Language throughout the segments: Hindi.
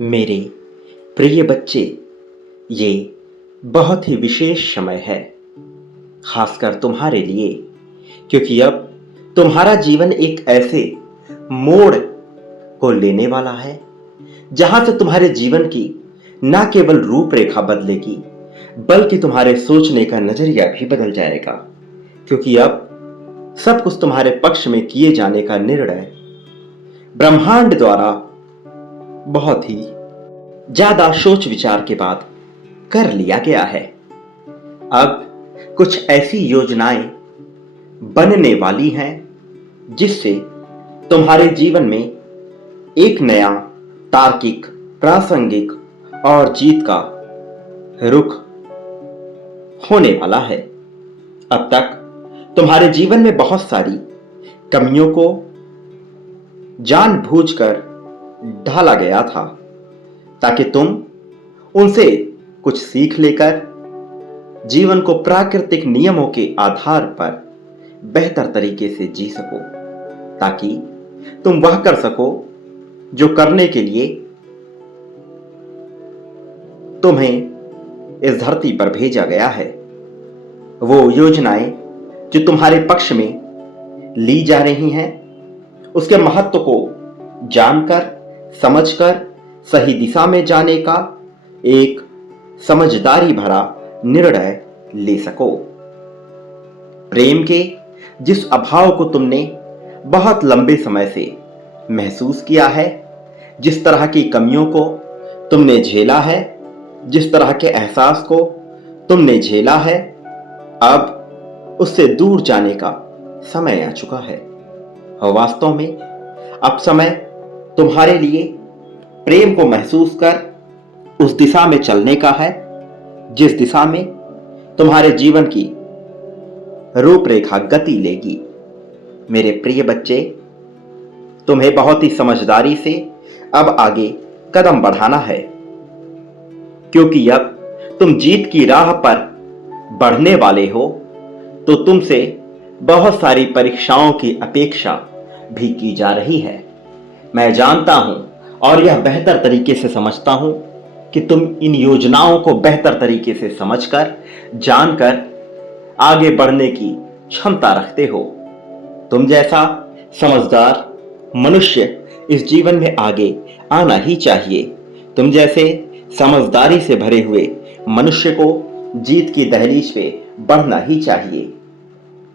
मेरे प्रिय बच्चे, ये बहुत ही विशेष समय है, खासकर तुम्हारे लिए, क्योंकि अब तुम्हारा जीवन एक ऐसे मोड़ को लेने वाला है जहां से तुम्हारे जीवन की न केवल रूपरेखा बदलेगी, बल्कि तुम्हारे सोचने का नजरिया भी बदल जाएगा। क्योंकि अब सब कुछ तुम्हारे पक्ष में किए जाने का निर्णय ब्रह्मांड द्वारा बहुत ही ज्यादा सोच विचार के बाद कर लिया गया है। अब कुछ ऐसी योजनाएं बनने वाली हैं जिससे तुम्हारे जीवन में एक नया तार्किक, प्रासंगिक और जीत का रुख होने वाला है। अब तक तुम्हारे जीवन में बहुत सारी कमियों को जानबूझकर ढाला गया था ताकि तुम उनसे कुछ सीख लेकर जीवन को प्राकृतिक नियमों के आधार पर बेहतर तरीके से जी सको, ताकि तुम वह कर सको जो करने के लिए तुम्हें इस धरती पर भेजा गया है। वो योजनाएं जो तुम्हारे पक्ष में ली जा रही हैं, उसके महत्व को जानकर, समझकर सही दिशा में जाने का एक समझदारी भरा निर्णय ले सको। प्रेम के जिस अभाव को तुमने बहुत लंबे समय से महसूस किया है, जिस तरह की कमियों को तुमने झेला है, जिस तरह के एहसास को तुमने झेला है, अब उससे दूर जाने का समय आ चुका है। और वास्तव में अब समय तुम्हारे लिए प्रेम को महसूस कर उस दिशा में चलने का है जिस दिशा में तुम्हारे जीवन की रूपरेखा गति लेगी। मेरे प्रिय बच्चे, तुम्हें बहुत ही समझदारी से अब आगे कदम बढ़ाना है, क्योंकि अब तुम जीत की राह पर बढ़ने वाले हो, तो तुमसे बहुत सारी परीक्षाओं की अपेक्षा भी की जा रही है। मैं जानता हूं और यह बेहतर तरीके से समझता हूं कि तुम इन योजनाओं को बेहतर तरीके से समझकर, जानकर आगे बढ़ने की क्षमता रखते हो। तुम जैसा समझदार मनुष्य इस जीवन में आगे आना ही चाहिए। तुम जैसे समझदारी से भरे हुए मनुष्य को जीत की दहलीज पे बढ़ना ही चाहिए।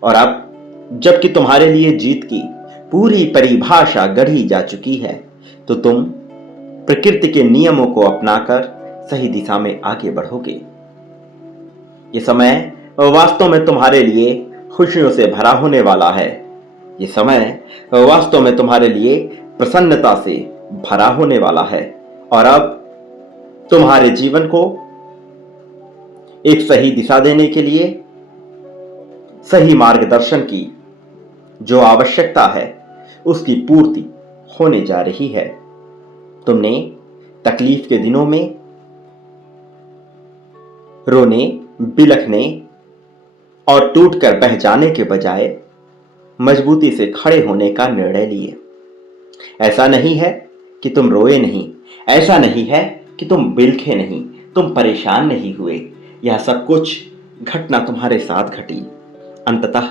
और अब जबकि तुम्हारे लिए जीत की पूरी परिभाषा गढ़ी जा चुकी है, तो तुम प्रकृति के नियमों को अपनाकर सही दिशा में आगे बढ़ोगे। ये समय वास्तव में तुम्हारे लिए खुशियों से भरा होने वाला है। ये समय वास्तव में तुम्हारे लिए प्रसन्नता से भरा होने वाला है। और अब तुम्हारे जीवन को एक सही दिशा देने के लिए सही मार्गदर्शन की जो आवश्यकता है, उसकी पूर्ति होने जा रही है। तुमने तकलीफ के दिनों में रोने, बिलखने और टूटकर बह जाने के बजाय मजबूती से खड़े होने का निर्णय लिए। ऐसा नहीं है कि तुम रोए नहीं, ऐसा नहीं है कि तुम बिलखे नहीं, तुम परेशान नहीं हुए। यह सब कुछ घटना तुम्हारे साथ घटी। अंततः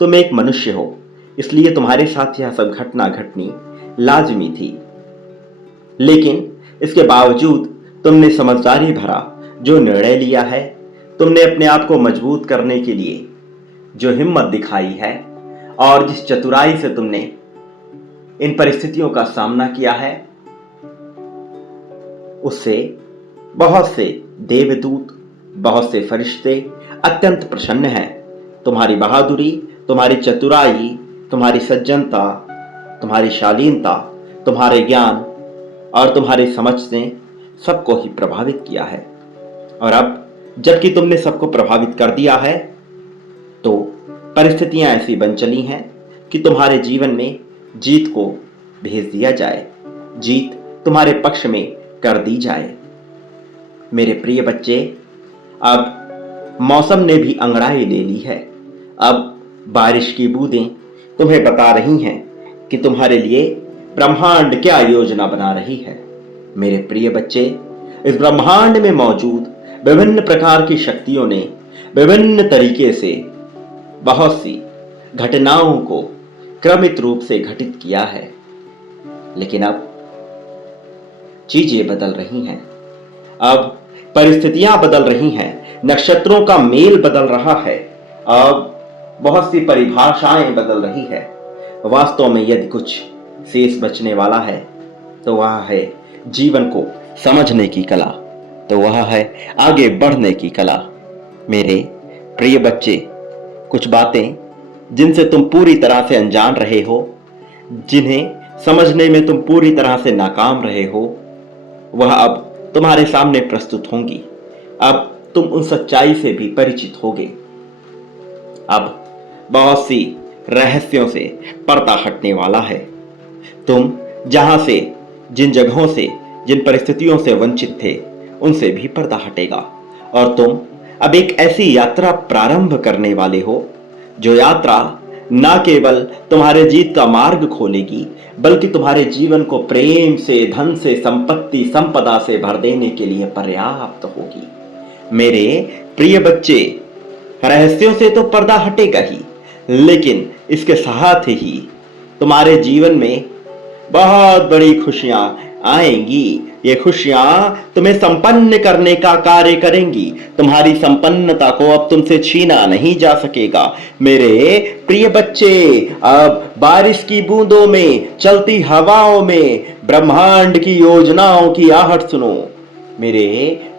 तुम एक मनुष्य हो, इसलिए तुम्हारे साथ यह सब घटना घटनी लाजमी थी। लेकिन इसके बावजूद तुमने समझदारी भरा जो निर्णय लिया है, तुमने अपने आप को मजबूत करने के लिए जो हिम्मत दिखाई है और जिस चतुराई से तुमने इन परिस्थितियों का सामना किया है, उससे बहुत से देवदूत, बहुत से फरिश्ते अत्यंत प्रसन्न हैं। तुम्हारी बहादुरी, तुम्हारी चतुराई, तुम्हारी सज्जनता, तुम्हारी शालीनता, तुम्हारे ज्ञान और तुम्हारी समझ ने सबको ही प्रभावित किया है। और अब जबकि तुमने सबको प्रभावित कर दिया है, तो परिस्थितियां ऐसी बन चली हैं कि तुम्हारे जीवन में जीत को भेज दिया जाए, जीत तुम्हारे पक्ष में कर दी जाए। मेरे प्रिय बच्चे, अब मौसम ने भी अंगड़ाई ले ली है। अब बारिश की बूंदें तुम्हें बता रही हैं कि तुम्हारे लिए ब्रह्मांड क्या योजना बना रही है। मेरे प्रिय बच्चे, इस ब्रह्मांड में मौजूद विभिन्न प्रकार की शक्तियों ने विभिन्न तरीके से बहुत सी घटनाओं को क्रमित रूप से घटित किया है, लेकिन अब चीजें बदल रही हैं। अब परिस्थितियां बदल रही हैं, नक्षत्रों का मेल बदल रहा है, अब बहुत सी परिभाषाएं बदल रही है। वास्तव में यदि कुछ शेष बचने वाला है तो वह है जीवन को समझने की कला, तो वह है आगे बढ़ने की कला। मेरे प्रिय बच्चे, कुछ बातें जिनसे तुम पूरी तरह से अनजान रहे हो, जिन्हें समझने में तुम पूरी तरह से नाकाम रहे हो, वह अब तुम्हारे सामने प्रस्तुत होंगी। अब तुम उन सच्चाई से भी परिचित होगे। अब बहुत सी रहस्यों से पर्दा हटने वाला है। तुम जहां से, जिन जगहों से, जिन परिस्थितियों से वंचित थे, उनसे भी पर्दा हटेगा और तुम अब एक ऐसी यात्रा प्रारंभ करने वाले हो, जो यात्रा न केवल तुम्हारे जीत का मार्ग खोलेगी, बल्कि तुम्हारे जीवन को प्रेम से, धन से, संपत्ति, संपदा से भर देने के लिए पर्याप्त होगी। मेरे प्रिय बच्चे, रहस्यों से तो पर्दा हटेगा ही, लेकिन इसके साथ ही तुम्हारे जीवन में बहुत बड़ी खुशियां आएंगी। ये खुशियां तुम्हें संपन्न करने का कार्य करेंगी। तुम्हारी संपन्नता को अब तुमसे छीना नहीं जा सकेगा। मेरे प्रिय बच्चे, अब बारिश की बूंदों में, चलती हवाओं में ब्रह्मांड की योजनाओं की आहट सुनो। मेरे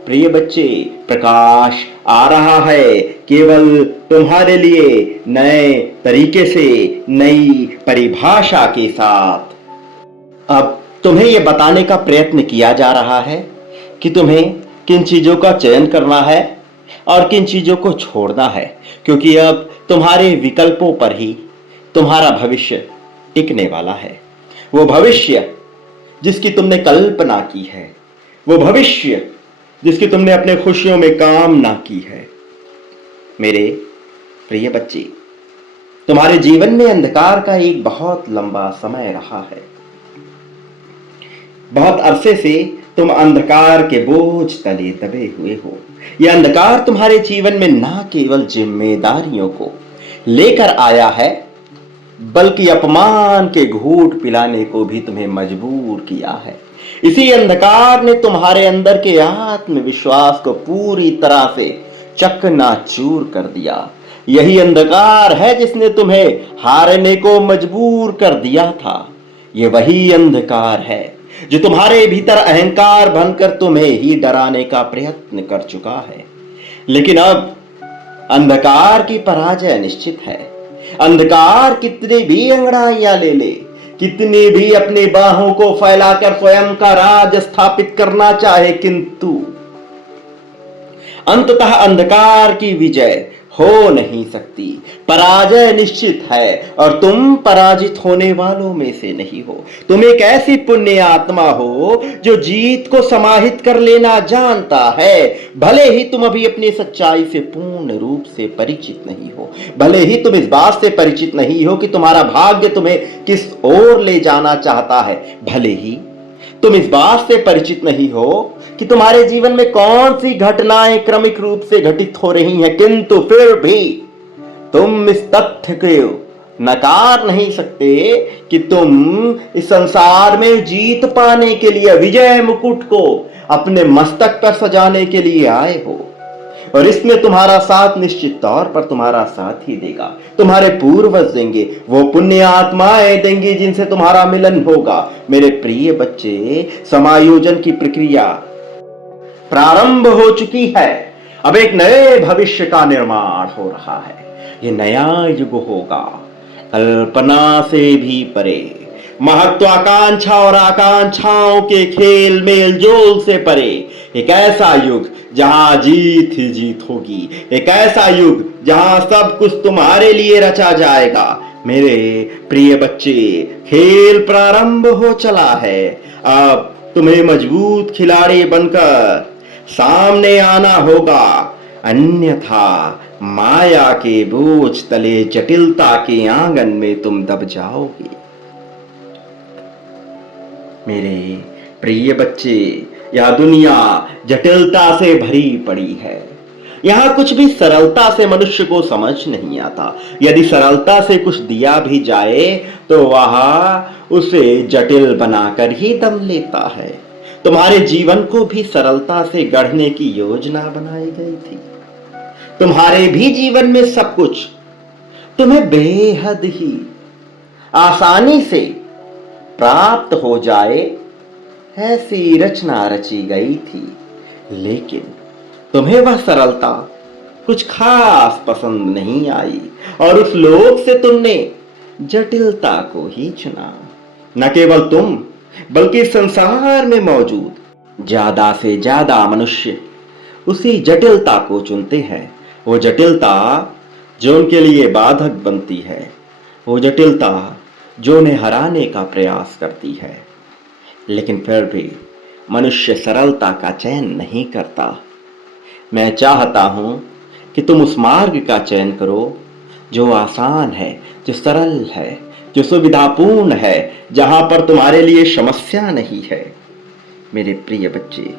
प्रिय बच्चे, प्रकाश आ रहा है, केवल तुम्हारे लिए नए तरीके से, नई परिभाषा के साथ। अब तुम्हें यह बताने का प्रयत्न किया जा रहा है कि तुम्हें किन चीजों का चयन करना है और किन चीजों को छोड़ना है, क्योंकि अब तुम्हारे विकल्पों पर ही तुम्हारा भविष्य टिकने वाला है। वो भविष्य जिसकी तुमने कल्पना की है, वो भविष्य जिसकी तुमने अपने खुशियों में कामना की है। मेरे प्रिय बच्चे, तुम्हारे जीवन में अंधकार का एक बहुत लंबा समय रहा है। बहुत अरसे से तुम अंधकार के बोझ तले दबे हुए हो। यह अंधकार तुम्हारे जीवन में ना केवल जिम्मेदारियों को लेकर आया है, बल्कि अपमान के घूंट पिलाने को भी तुम्हें मजबूर किया है। इसी अंधकार ने तुम्हारे अंदर के आत्मविश्वास को पूरी तरह से चकनाचूर कर दिया। यही अंधकार है जिसने तुम्हें हारने को मजबूर कर दिया था। यह वही अंधकार है जो तुम्हारे भीतर अहंकार बनकर तुम्हें ही डराने का प्रयत्न कर चुका है। लेकिन अब अंधकार की पराजय निश्चित है। अंधकार कितने भी अंगड़ाइयां ले ले, कितनी भी अपनी बाहों को फैलाकर स्वयं का राज स्थापित करना चाहे, किंतु अंततः अंधकार की विजय हो नहीं सकती। पराजय निश्चित है और तुम पराजित होने वालों में से नहीं हो। तुम एक ऐसी पुण्य आत्मा हो जो जीत को समाहित कर लेना जानता है। भले ही तुम अभी अपनी सच्चाई से पूर्ण रूप से परिचित नहीं हो, भले ही तुम इस बात से परिचित नहीं हो कि तुम्हारा भाग्य तुम्हें किस ओर ले जाना चाहता है, भले ही तुम इस बात से परिचित नहीं हो कि तुम्हारे जीवन में कौन सी घटनाएं क्रमिक रूप से घटित हो रही हैं, किंतु फिर भी तुम इस तथ्य को नकार नहीं सकते कि तुम इस संसार में जीत पाने के लिए, विजय मुकुट को अपने मस्तक पर सजाने के लिए आए हो। और इसमें तुम्हारा साथ निश्चित तौर पर तुम्हारा साथ ही देगा। तुम्हारे पूर्वज देंगे, वो पुण्य आत्माएं देंगी जिनसे तुम्हारा मिलन होगा। मेरे प्रिय बच्चे, समायोजन की प्रक्रिया प्रारंभ हो चुकी है। अब एक नए भविष्य का निर्माण हो रहा है। ये नया युग होगा, कल्पना से भी परे, महत्वाकांक्षा और आकांक्षाओं के खेल मेल जोल से परे। एक ऐसा युग जहां जीत ही जीत होगी। एक ऐसा युग जहां सब कुछ तुम्हारे लिए रचा जाएगा। मेरे प्रिय बच्चे, खेल प्रारंभ हो चला है। अब तुम्हें मजबूत खिलाड़ी बनकर सामने आना होगा, अन्यथा माया के बोझ तले जटिलता के आंगन में तुम दब जाओगे। मेरे प्रिय बच्चे, यह दुनिया जटिलता से भरी पड़ी है। यहाँ कुछ भी सरलता से मनुष्य को समझ नहीं आता। यदि सरलता से कुछ दिया भी जाए तो वह उसे जटिल बनाकर ही दम लेता है। तुम्हारे जीवन को भी सरलता से गढ़ने की योजना बनाई गई थी। तुम्हारे भी जीवन में सब कुछ तुम्हें बेहद ही आसानी से प्राप्त हो जाए, ऐसी रचना रची गई थी। लेकिन तुम्हें वह सरलता कुछ खास पसंद नहीं आई और उस लोक से तुमने जटिलता को ही चुना। न केवल तुम बल्कि संसार में मौजूद ज्यादा से ज्यादा मनुष्य उसी जटिलता को चुनते हैं। वो जटिलता जो उनके लिए बाधक बनती है, वो जटिलता जो उन्हें हराने का प्रयास करती है। लेकिन फिर भी मनुष्य सरलता का चयन नहीं करता। मैं चाहता हूं कि तुम उस मार्ग का चयन करो जो आसान है, जो सरल है, जो सुविधापूर्ण है, जहां पर तुम्हारे लिए समस्या नहीं है। मेरे प्रिय बच्चे,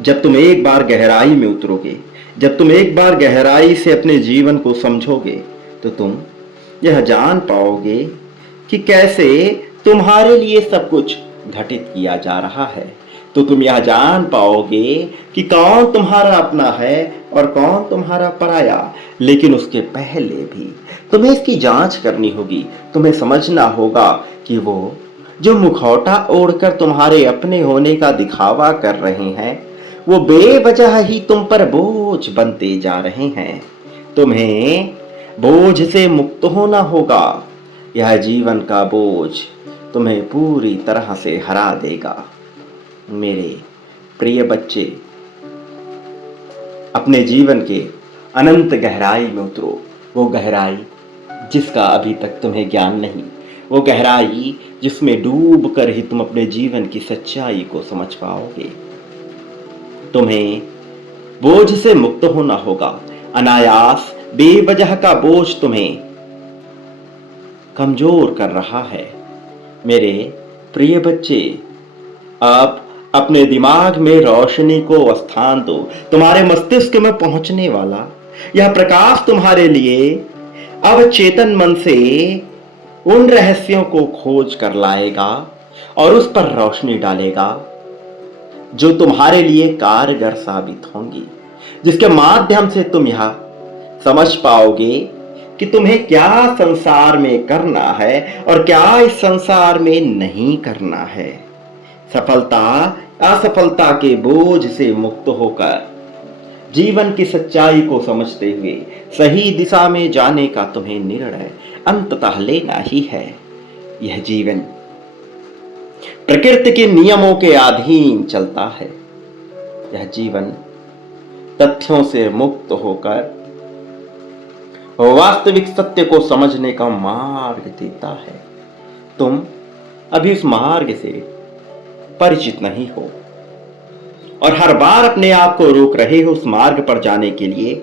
जब तुम एक बार गहराई में उतरोगे, जब तुम एक बार गहराई से अपने जीवन को समझोगे, तो तुम यह जान पाओगे कि कैसे तुम्हारे लिए सब कुछ घटित किया जा रहा है। तो तुम यह जान पाओगे कि कौन तुम्हारा अपना है और कौन तुम्हारा पराया। लेकिन उसके पहले भी तुम्हें इसकी जांच करनी होगी। तुम्हें समझना होगा कि वो जो मुखौटा ओढ़कर तुम्हारे अपने होने का दिखावा कर रहे हैं, वो बेवजह ही तुम पर बोझ बनते जा रहे हैं। तुम्हें बोझ से मुक्त होना होगा। यह जीवन का बोझ तुम्हें पूरी तरह से हरा देगा। मेरे प्रिय बच्चे, अपने जीवन के अनंत गहराई में उतरो। वो गहराई जिसका अभी तक तुम्हें ज्ञान नहीं, वो गहराई जिसमें डूब कर ही तुम अपने जीवन की सच्चाई को समझ पाओगे। तुम्हें बोझ से मुक्त होना होगा। अनायास बेवजह का बोझ तुम्हें कमजोर कर रहा है। मेरे प्रिय बच्चे, आप अपने दिमाग में रोशनी को स्थान दो। तुम्हारे मस्तिष्क में पहुंचने वाला यह प्रकाश तुम्हारे लिए अवचेतन मन से उन रहस्यों को खोज कर लाएगा और उस पर रोशनी डालेगा जो तुम्हारे लिए कारगर साबित होंगी, जिसके माध्यम से तुम यह समझ पाओगे कि तुम्हें क्या संसार में करना है और क्या इस संसार में नहीं करना है। सफलता असफलता के बोझ से मुक्त होकर जीवन की सच्चाई को समझते हुए सही दिशा में जाने का तुम्हें निर्णय अंततः लेना ही है। यह जीवन प्रकृति के नियमों के अधीन चलता है। यह जीवन तथ्यों से मुक्त होकर वास्तविक सत्य को समझने का मार्ग देता है। तुम अभी उस मार्ग से परिचित नहीं हो और हर बार अपने आप को रोक रहे हो उस मार्ग पर जाने के लिए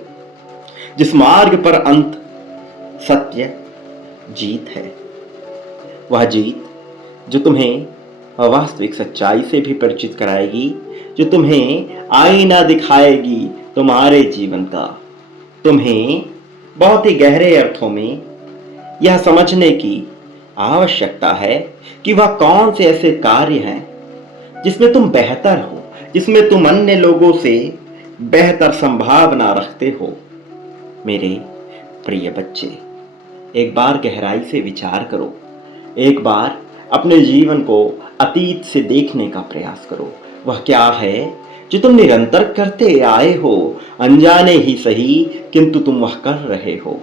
जिस मार्ग पर अंत सत्य जीत है। वह जीत जो तुम्हें वास्तविक सच्चाई से भी परिचित कराएगी, जो तुम्हें आईना दिखाएगी तुम्हारे जीवन का। तुम्हें बहुत ही गहरे अर्थों में यह समझने की आवश्यकता है कि वह कौन से ऐसे कार्य हैं जिसमें तुम बेहतर हो, जिसमें तुम अन्य लोगों से बेहतर संभावना रखते हो। मेरे प्रिय बच्चे, एक बार गहराई से विचार करो। एक बार अपने जीवन को अतीत से देखने का प्रयास करो। वह क्या है जो तुम निरंतर करते आए हो, अनजाने ही सही, किंतु तुम वह कर रहे हो।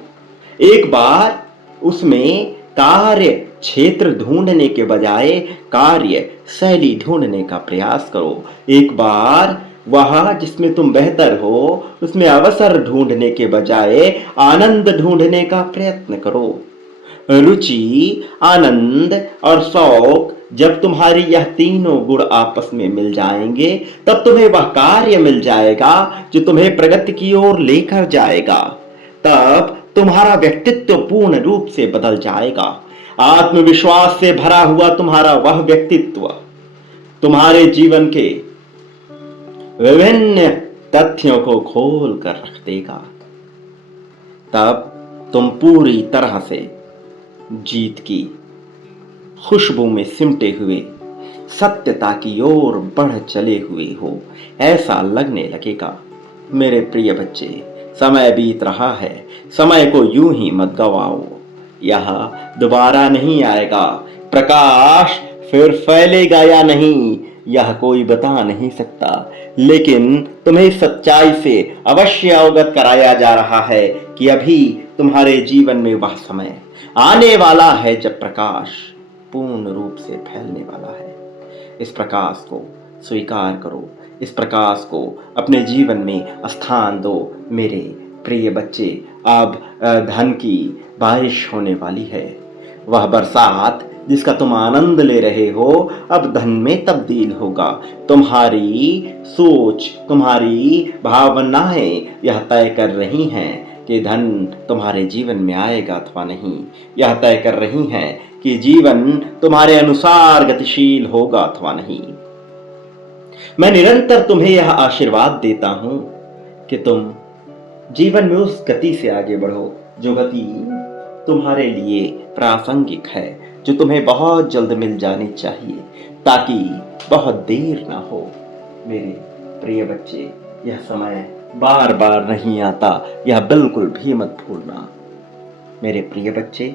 एक बार उसमें कार्य क्षेत्र ढूंढने के बजाय कार्य शैली ढूंढने का प्रयास करो। एक बार वह जिसमें तुम बेहतर हो उसमें अवसर ढूंढने के बजाय आनंद ढूंढने का प्रयत्न करो। रुचि, आनंद और शौक जब तुम्हारी यह तीनों गुण आपस में मिल जाएंगे, तब तुम्हें वह कार्य मिल जाएगा जो तुम्हें प्रगति की ओर लेकर जाएगा। तब तुम्हारा व्यक्तित्व पूर्ण रूप से बदल जाएगा। आत्मविश्वास से भरा हुआ तुम्हारा वह व्यक्तित्व तुम्हारे जीवन के विभिन्न तथ्यों को खोल कर रख देगा। तब तुम पूरी तरह से जीत की खुशबू में सिमटे हुए सत्यता की ओर बढ़ चले हुए हो, ऐसा लगने लगेगा। मेरे प्रिय बच्चे, समय बीत रहा है, समय को यूं ही मत गवाओ। यह दोबारा नहीं आएगा। प्रकाश फिर फैलेगा या नहीं, यह कोई बता नहीं सकता, लेकिन तुम्हें सच्चाई से अवश्य अवगत कराया जा रहा है कि अभी तुम्हारे जीवन में वह समय आने वाला है जब प्रकाश पूर्ण रूप से फैलने वाला है। इस प्रकाश को स्वीकार करो, इस प्रकाश को अपने जीवन में स्थान दो। मेरे प्रिय बच्चे, अब धन की बारिश होने वाली है। वह बरसात जिसका तुम आनंद ले रहे हो अब धन में तब्दील होगा। तुम्हारी सोच, तुम्हारी भावनाएं यह तय कर रही हैं कि धन तुम्हारे जीवन में आएगा अथवा नहीं। यह तय कर रही हैं कि जीवन तुम्हारे अनुसार गतिशील होगा अथवा नहीं। मैं निरंतर तुम्हें यह आशीर्वाद देता हूं कि तुम जीवन में उस गति से आगे बढ़ो जो गति तुम्हारे लिए प्रासंगिक है, जो तुम्हें बहुत जल्द मिल जानी चाहिए, ताकि बहुत देर ना हो। मेरे प्रिय बच्चे, यह समय बार बार नहीं आता, यह बिल्कुल भी मत भूलना। मेरे प्रिय बच्चे,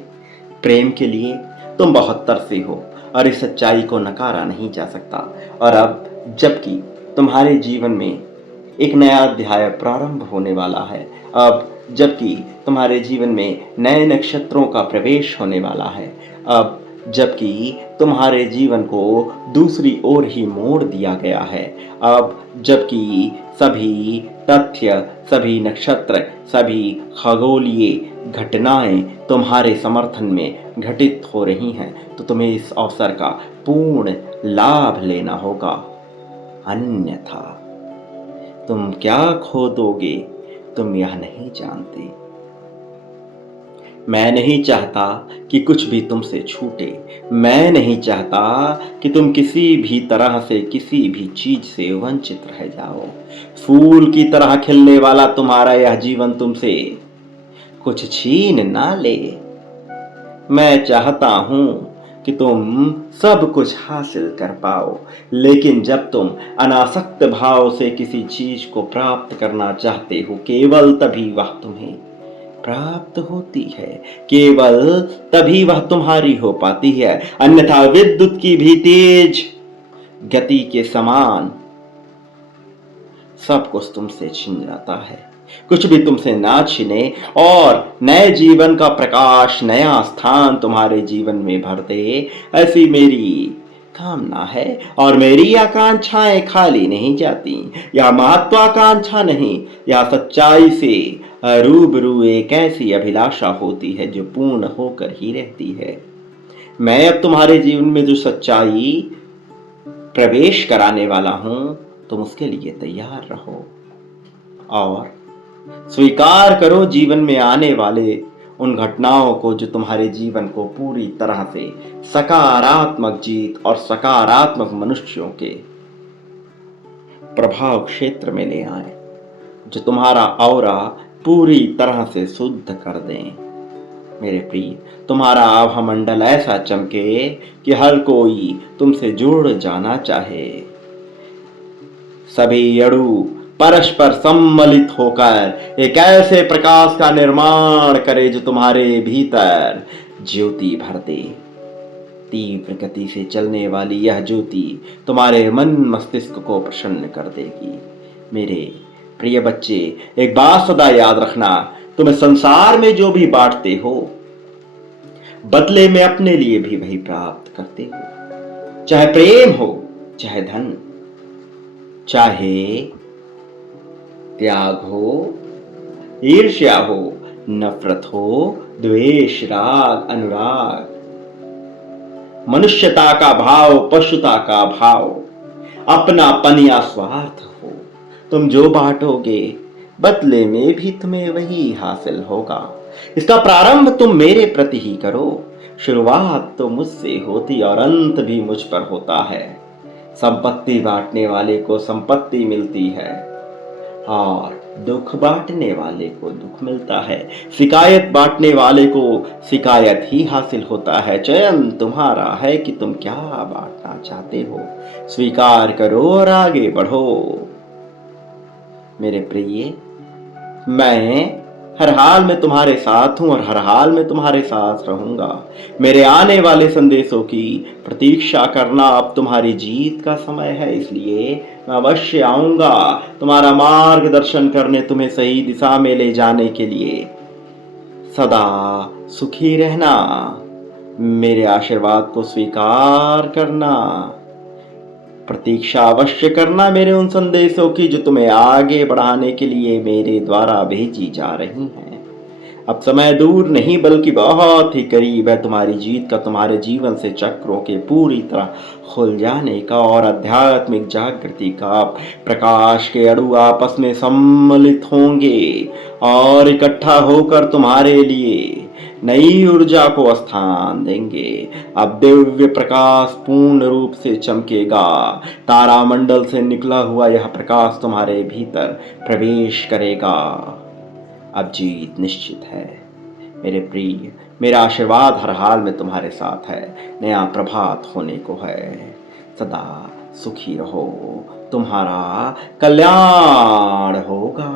प्रेम के लिए तुम बहुत तरसे हो और इस सच्चाई को नकारा नहीं जा सकता। और अब जबकि तुम्हारे जीवन में एक नया अध्याय प्रारंभ होने वाला है, अब जबकि तुम्हारे जीवन में नए नक्षत्रों का प्रवेश होने वाला है, अब जबकि तुम्हारे जीवन को दूसरी ओर ही मोड़ दिया गया है, अब जबकि सभी तथ्य, सभी नक्षत्र, सभी खगोलीय घटनाएं तुम्हारे समर्थन में घटित हो रही हैं, तो तुम्हें इस अवसर का पूर्ण लाभ लेना होगा। अन्यथा तुम क्या खो दोगे, तुम यह नहीं जानते। मैं नहीं चाहता कि कुछ भी तुमसे छूटे। मैं नहीं चाहता कि तुम किसी भी तरह से, किसी भी चीज से वंचित रह जाओ। फूल की तरह खिलने वाला तुम्हारा यह जीवन तुमसे कुछ छीन ना ले। मैं चाहता हूं कि तुम सब कुछ हासिल कर पाओ, लेकिन जब तुम अनासक्त भाव से किसी चीज को प्राप्त करना चाहते हो, केवल तभी वह तुम्हें प्राप्त होती है, केवल तभी वह तुम्हारी हो पाती है। अन्यथा विद्युत की भी तेज गति के समान सब कुछ तुमसे छिन जाता है। कुछ भी तुमसे ना छिने और नए जीवन का प्रकाश, नया स्थान तुम्हारे जीवन में भर दे, ऐसी मेरी कामना है। और मेरी आकांक्षाएं खाली नहीं जाती। यह महत्वाकांक्षा नहीं, यह सच्चाई से रूबरू एक ऐसी अभिलाषा होती है जो पूर्ण होकर ही रहती है। मैं अब तुम्हारे जीवन में जो सच्चाई प्रवेश कराने वाला हूं, तुम उसके लिए तैयार रहो और स्वीकार करो जीवन में आने वाले उन घटनाओं को जो तुम्हारे जीवन को पूरी तरह से सकारात्मक जीत और सकारात्मक मनुष्यों के प्रभाव क्षेत्र में ले आए, जो तुम्हारा औरा पूरी तरह से शुद्ध कर दें। मेरे प्रिय, तुम्हारा आभामंडल ऐसा चमके कि हर कोई तुमसे जुड़ जाना चाहे। सभी अणु परस्पर सम्मिलित होकर एक ऐसे प्रकाश का निर्माण करे जो तुम्हारे भीतर ज्योति भर दे। तीव्र गति से चलने वाली यह ज्योति तुम्हारे मन मस्तिष्क को प्रसन्न कर देगी। मेरे प्रिय बच्चे, एक बात सदा याद रखना, तुम्हें संसार में जो भी बांटते हो, बदले में अपने लिए भी वही प्राप्त करते हो। चाहे प्रेम हो, चाहे धन, चाहे त्याग हो, ईर्ष्या हो, नफरत हो, द्वेष, राग, अनुराग, मनुष्यता का भाव, पशुता का भाव, अपनापन या स्वार्थ हो, तुम जो बांटोगे बदले में भी तुम्हें वही हासिल होगा। इसका प्रारंभ तुम मेरे प्रति ही करो। शुरुआत तो मुझसे होती और अंत भी मुझ पर होता है। संपत्ति बांटने वाले को संपत्ति मिलती है और दुख बांटने वाले को दुख मिलता है। शिकायत बांटने वाले को शिकायत ही हासिल होता है। चयन तुम्हारा है कि तुम क्या बांटना चाहते हो। स्वीकार करो और आगे बढ़ो। मेरे प्रिय, मैं हर हाल में तुम्हारे साथ हूं और हर हाल में तुम्हारे साथ रहूंगा। मेरे आने वाले संदेशों की प्रतीक्षा करना। अब तुम्हारी जीत का समय है, इसलिए मैं अवश्य आऊंगा तुम्हारा मार्गदर्शन करने, तुम्हें सही दिशा में ले जाने के लिए। सदा सुखी रहना, मेरे आशीर्वाद को स्वीकार करना, प्रतीक्षा अवश्य करना मेरे उन संदेशों की जो तुम्हें आगे बढ़ाने के लिए मेरे द्वारा भेजी जा रही हैं। अब समय दूर नहीं बल्कि बहुत ही करीब है तुम्हारी जीत का, तुम्हारे जीवन से चक्रों के पूरी तरह खुल जाने का और आध्यात्मिक जागृति का। प्रकाश के अणु आपस में सम्मिलित होंगे और इकट्ठा होकर तुम्हारे लिए नई ऊर्जा को स्थान देंगे। अब दिव्य प्रकाश पूर्ण रूप से चमकेगा। तारामंडल से निकला हुआ यह प्रकाश तुम्हारे भीतर प्रवेश करेगा। अब जीत निश्चित है मेरे प्रिय। मेरा आशीर्वाद हर हाल में तुम्हारे साथ है। नया प्रभात होने को है। सदा सुखी रहो, तुम्हारा कल्याण होगा।